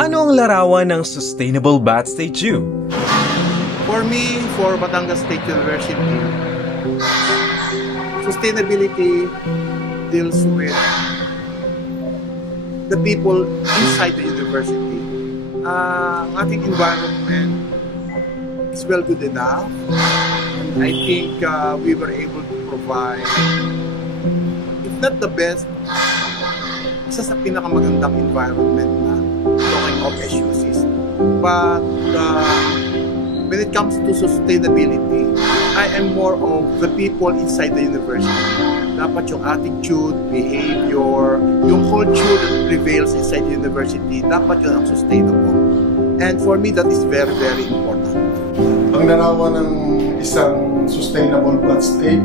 Ano ang larawan ng Sustainable Bat State U? For me, for Batangas State University, sustainability deals with the people inside the university. Ang ating environment is well good enough. I think we were able to provide, if not the best, isa sa pinakamagandang environment na talking of SUCs. But when it comes to sustainability, I am more of the people inside the university. Dapat yung attitude, behavior, yung culture that prevails inside the university, dapat yun ang sustainable. And for me, that is very, very important. Ang larawan ng isang sustainable bat state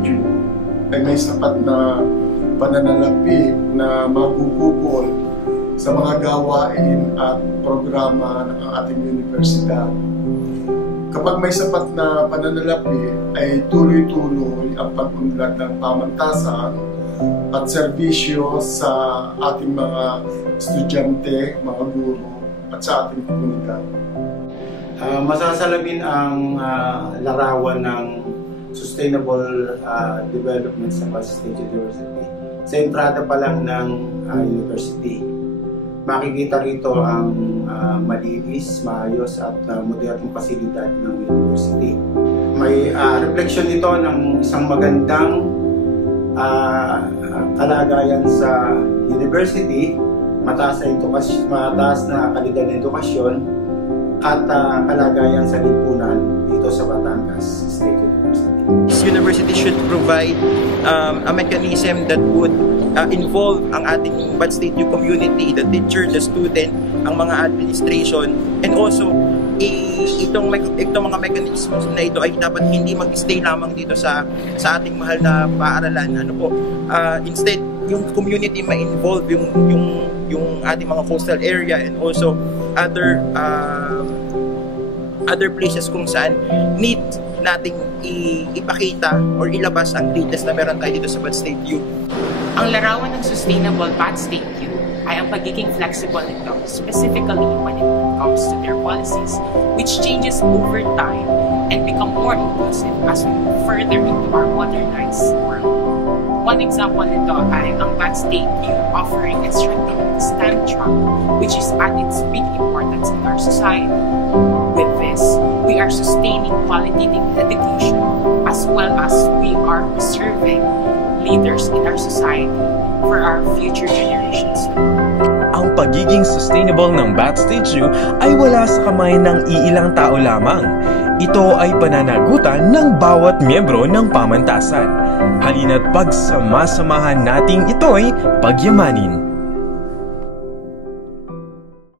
ay may sapat na pananalapi na magugugol sa mga gawain at programa ng ating universidad. Kapag may sapat na pananalapi, ay tuloy-tuloy ang pag-unlad ng pamantasan at serbisyo sa ating mga estudyante, mga guro, at sa ating komunidad. Masasalamin ang larawan ng sustainable development sa Pasig State University. Sa entrada pa lang ng university, makikita rito ang malinis, maayos at modernong pasilidad ng university. May reflection nito ng isang magandang kalagayan sa university, mataas na kalidad ng edukasyon at kalagayan sa lipunan dito sa Batangas State University. This university should provide a mechanism that would involve ang ating Bat State U community, the teacher, the student, ang mga administration, and also itong mga mechanisms na ito ay dapat hindi mag-stay lamang dito sa ating mahal na paaralan. Instead, yung community ma-involve yung ating mga coastal area and also other places kung saan need nating ipakita or ilabas ang latest na meron tayo dito sa Bat State U. Ang larawan ng Sustainable Bat State U ay ang pagiging flexible nito, specifically when it comes to their policies, which changes over time and become more inclusive as we move further into our modernized world. One example nito ay ang Bat State U offering and strengthening the STEM track, which is at its big importance in our society. With this, we are sustaining quality education as well as we are preserving leaders in our society for our future generations. Ang pagiging sustainable ng Bat State U ay wala sa kamay ng iilang tao lamang. Ito ay pananagutan ng bawat miyembro ng pamantasan. Halina't pagsama-samahan nating ito'y pagyamanin.